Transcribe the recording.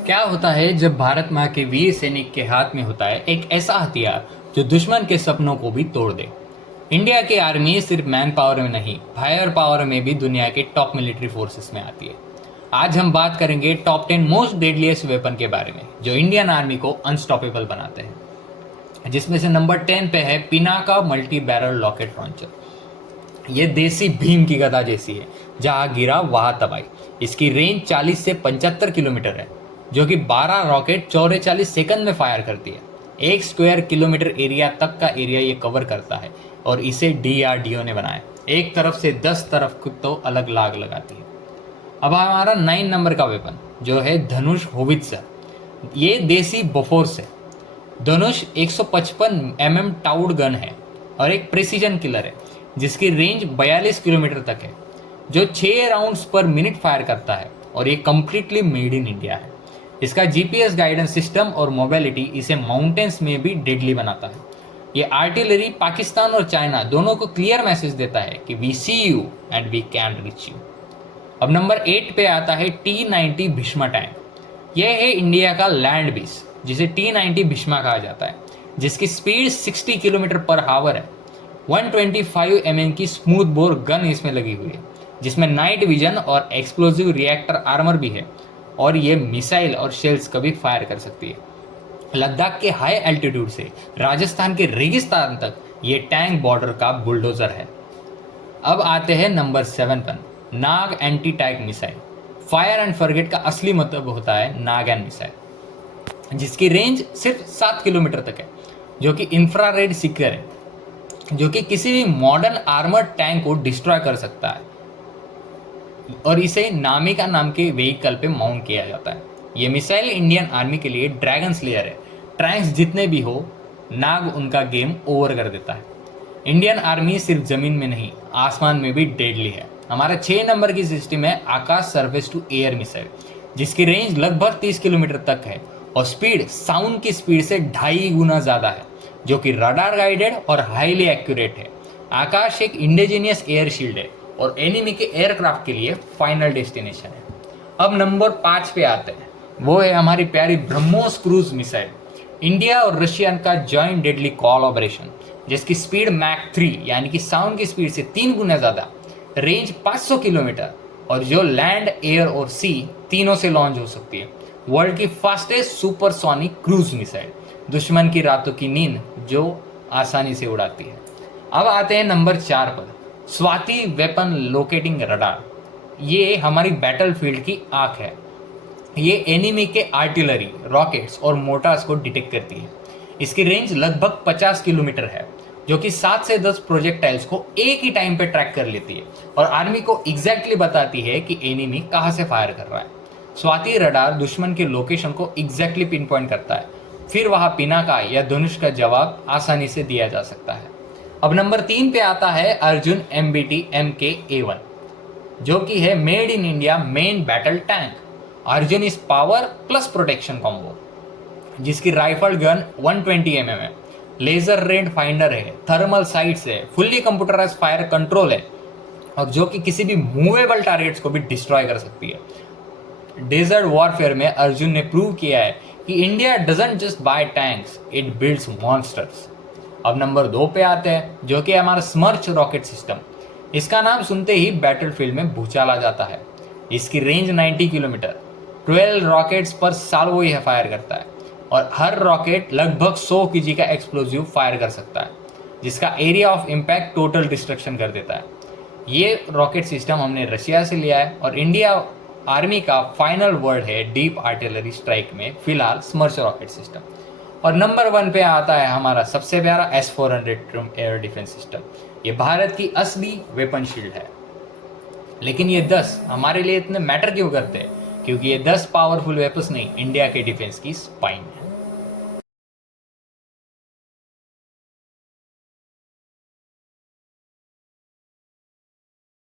क्या होता है जब भारत माँ के वीर सैनिक के हाथ में होता है एक ऐसा हथियार जो दुश्मन के सपनों को भी तोड़ दे। इंडिया की आर्मी सिर्फ मैन पावर में नहीं, फायर पावर में भी दुनिया के टॉप मिलिट्री फोर्सेस में आती है। आज हम बात करेंगे टॉप 10 मोस्ट डेडलीस्ट वेपन के बारे में जो इंडियन आर्मी को अनस्टॉपेबल बनाते हैं, जिसमें से नंबर 10 पे है Pinaka multi barrel rocket launcher. ये देसी भीम की गदा जैसी है, जहां गिरा वहां तबाही। इसकी रेंज 40 से 75 किलोमीटर है, जो कि 12 रॉकेट 44 सेकंड में फायर करती है। 1 स्क्वायर किलोमीटर एरिया तक का एरिया ये कवर करता है और इसे डीआरडीओ ने बनाया। एक तरफ से 10 तरफ को तो अलग लाग लगाती है। अब हमारा 9 नंबर का वेपन जो है धनुष होवित्जर। ये देसी बोफोर्स है। धनुष 155 टाउड गन है और एक प्रिसीजन किलर है, जिसकी रेंज 42 किलोमीटर तक है, जो 6 राउंड्स पर मिनट फायर करता है और ये कम्प्लीटली मेड इन इंडिया है। इसका जीपीएस गाइडेंस सिस्टम और मोबिलिटी इसे माउंटेन्स में भी डेडली बनाता है। ये आर्टिलरी पाकिस्तान और चाइना दोनों को क्लियर मैसेज देता है कि we see you and we can reach you. अब नंबर 8 पे आता है T90 भीष्मा टैंक। यह है इंडिया का लैंड बेस, जिसे T90 भीष्मा कहा जाता है, जिसकी स्पीड 60 किलोमीटर पर हावर है। 125 mm की स्मूथ बोर गन इसमें लगी हुई है, जिसमें नाइट विजन और एक्सप्लोसिव रिएक्टर आर्मर भी है, और ये मिसाइल और शेल्स कभी फायर कर सकती है। लद्दाख के हाई एल्टीट्यूड से राजस्थान के रेगिस्तान तक ये टैंक बॉर्डर का बुलडोजर है। अब आते हैं नंबर 7 पर, Nag anti tank missile. Fire and forget का असली मतलब होता है नागैन मिसाइल, जिसकी रेंज सिर्फ 7 किलोमीटर तक है, जो कि इंफ्रारेड सीकर है, जो कि किसी भी मॉडर्न आर्मर्ड टैंक को डिस्ट्रॉय कर सकता है, और इसे नामिका नाम के व्हीकल पे माउंट किया जाता है। ये मिसाइल इंडियन आर्मी के लिए ड्रैगन स्लेयर है। टैंक्स जितने भी हो, नाग उनका गेम ओवर कर देता है। इंडियन आर्मी सिर्फ जमीन में नहीं, आसमान में भी डेडली है। हमारा 6 नंबर की सिस्टम है आकाश सर्फेस टू एयर मिसाइल, जिसकी रेंज लगभग 30 किलोमीटर तक है और स्पीड साउंड की स्पीड से 2.5 गुना ज़्यादा है, जो कि रडार गाइडेड और हाईली एक्यूरेट है। आकाश एक इंडिजीनियस एयर शील्ड है और एनिमी के एयरक्राफ्ट के लिए फाइनल डेस्टिनेशन है। अब नंबर 5 पे आते हैं, वो है हमारी प्यारी ब्रह्मोस क्रूज मिसाइल। इंडिया और रशिया का जॉइंट डेडली कोलैबोरेशन, जिसकी स्पीड मैक 3 यानी कि साउंड की स्पीड से 3 गुना ज़्यादा, रेंज 500 किलोमीटर, और जो लैंड, एयर और सी तीनों से लॉन्च हो सकती है। वर्ल्ड की फास्टेस्ट सुपरसोनिक क्रूज मिसाइल, दुश्मन की रातों की नींद जो आसानी से उड़ाती है। अब आते हैं नंबर 4 पर, स्वाति वेपन लोकेटिंग रडार। ये हमारी बैटलफील्ड की आंख है। ये एनिमी के आर्टिलरी, रॉकेट्स और मोटार्स को डिटेक्ट करती है। इसकी रेंज लगभग 50 किलोमीटर है, जो कि 7 से 10 प्रोजेक्टाइल्स को एक ही टाइम पे ट्रैक कर लेती है और आर्मी को एग्जैक्टली बताती है कि एनिमी कहाँ से फायर कर रहा है। स्वाति रडार दुश्मन के लोकेशन को एग्जैक्टली पिन पॉइंट करता है, फिर वहाँ पिनाका या धनुष का जवाब आसानी से दिया जा सकता है। अब नंबर 3 पे आता है अर्जुन MBT MK-A1, जो कि है made in India main battle tank. Arjun is power plus protection combo, जिसकी राइफल गन 120 mm है, लेजर रेंज फाइंडर है, थर्मल साइट्स है, फुल्ली कंप्यूटराइज फायर कंट्रोल है, और जो कि किसी भी मूवेबल टारगेट्स को भी डिस्ट्रॉय कर सकती है। डेजर्ट वॉरफेयर में अर्जुन ने प्रूव किया है कि India doesn't just by tanks, it builds monsters. अब नंबर 2 पे आते हैं, जो कि हमारा स्मर्च रॉकेट सिस्टम। इसका नाम सुनते ही बैटलफील्ड में भूचाल आ जाता है। इसकी रेंज 90 किलोमीटर, 12 रॉकेट्स पर साल्वो यह फायर करता है, और हर रॉकेट लगभग 100 kg का एक्सप्लोजिव फायर कर सकता है, जिसका area of impact total destruction कर देता है। ये रॉकेट सिस्टम हमने रशिया से लिया है और इंडिया आर्मी का फाइनल वर्ड है डीप आर्टिलरी स्ट्राइक में फिलहाल स्मर्च रॉकेट सिस्टम। और नंबर 1 पे आता है हमारा सबसे प्यारा S-400 Trump air defence system. ये भारत की असली वेपन शील्ड है। लेकिन ये 10 हमारे लिए इतने मैटर क्यों करते हैं? क्योंकि ये 10 पावरफुल वेपन्स नहीं, इंडिया के डिफेंस की स्पाइन है।